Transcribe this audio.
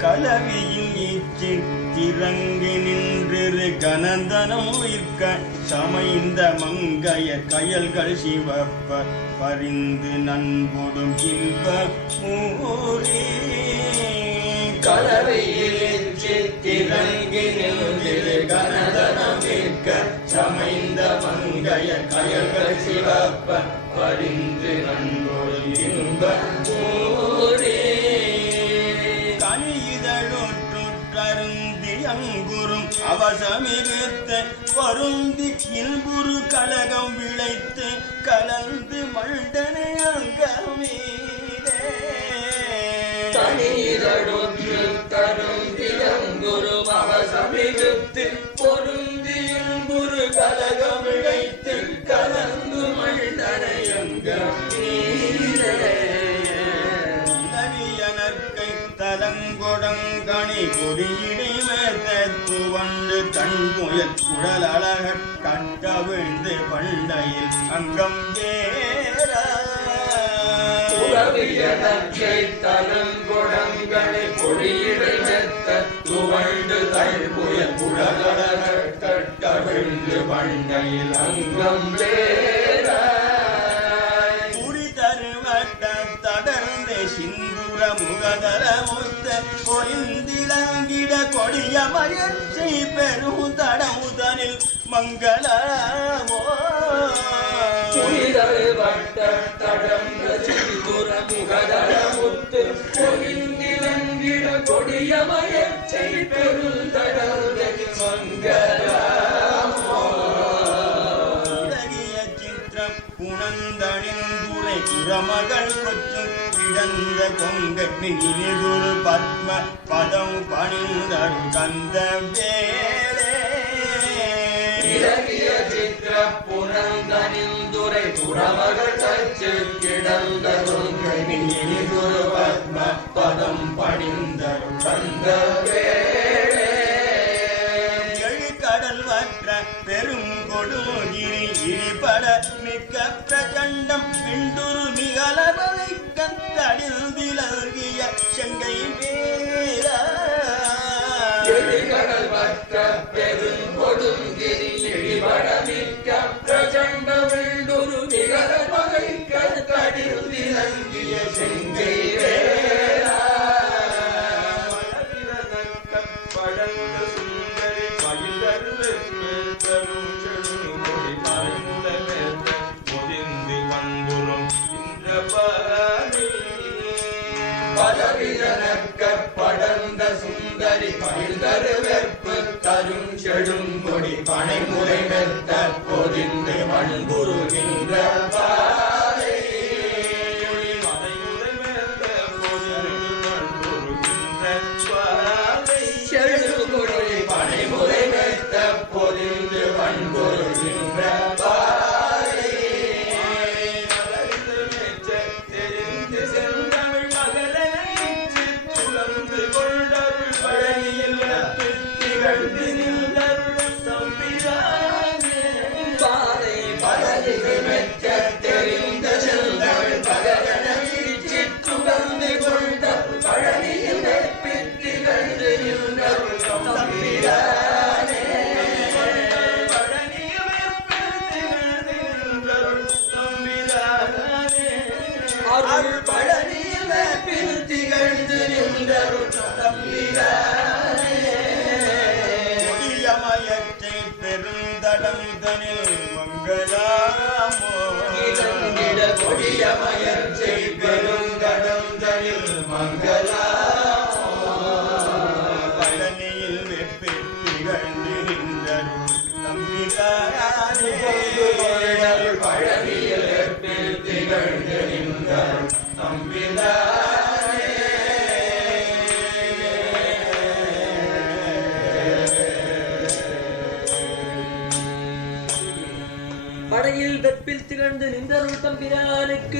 கலவியின் இச்சித்திரங்கி நின்று கனந்தனம் விற்க சமைந்த மங்கைய கயல்கள் சிவப்ப பரிந்து நண்பொடும் இன்ப மூரே கலவையில் இச்சித்திரங்கி நின்று கனந்தனம் விற்க சமைந்த மங்கைய கயல்கள் சிவப்ப பரிந்து நண்பொடும் இன்ப மூரே அங்குறும் அவசமிருத்த பொருந்தி இன்புறு கலகம் விளைத்து கலந்து மண்டனை அங்கமீரே தனீரொன்று தருந்தி அங்குறும் அவசமிருத்து பொருந்தி இன்புறு கலகம் விளைத்து கலந்து மண்டனை அங்கமீரே தலங்கொடங்கணி கொடியிடை மேற்று தன்புயல் குழல் அழக கட்ட விழுந்து பண்டையில் அங்கம் தலங்கொடங்கணி கொடியிடை மேற்று தன்புயல் குழல் அழக கட்ட விழுந்து பண்டையில் அங்கம் முகதர முத்த பொறிந்திலங்கிட கொடிய மயற்சி பெரும் தடமுதனில் மங்களமோ முகதர முத்து பொறிந்திலங்கிட கொடிய மயற்சி பெரும் தடமுதனில் மங்களமோ சித்திரம் புனந்தனிந்துரை குரமகள் கொச்சு கிடந்த கொங்கொரு பத்ம பதம் பணிந்தரு கந்த வேரே சித்திர புனந்தனிந்துரை குரமகள் கொச்சு கிடந்த கொங்கொரு பத்ம பதம் பணிந்தரு கந்த வேரே எழுகடல் வற்ற பெரும் கொடுகிரி இடிபட மிக்க பிரச்சண்டம் பிண்டுரு மிகலவதை கத்தடில் திலகிய செங்கை வேரா எழுகடல் வற்ற பெரும் கொடுகிரி இடிபட மிக்க பிரச்சண்டம் பிண்டுரு மிகலவதை கத்தடில் திலகிய செங்கை வேரா படந்த சுந்தரி பயிலரு படர்ந்த சுந்தரி பயில்தரு வெற்பு தரும் செடும் கொடி பனைமுறை மெத்த பொதிந்து மண்புருகின்ற பாதை மலைமுறை மெத்த பொதிந்து மண்புருகின்ற பாதை செடுகொடி பனைமுறை மெத்த பொதிந்து மண்புருகின்ற பாதை தெரிந்து செந்தமிழ் மகளை அருள் பழனியில் பிரித்திகழ்ந்து நின்றருள் தம்பிரானே கொடியமயத்தை பெருந்தடம் தனில் மங்களாமோ இதங்கிட கொடியமயத்தை பெருந்தடம் தனில் மங்களாமோ பழனியில் பிரித்திகழ்ந்து நின்றருள் தம்பிரானே பழனியில் பிரித்திகழ்ந்து நின்றருள் தம்பிரானே படையில் வெப்பில் திகழ்ந்து நின்றருள் தம்பிரானுக்கு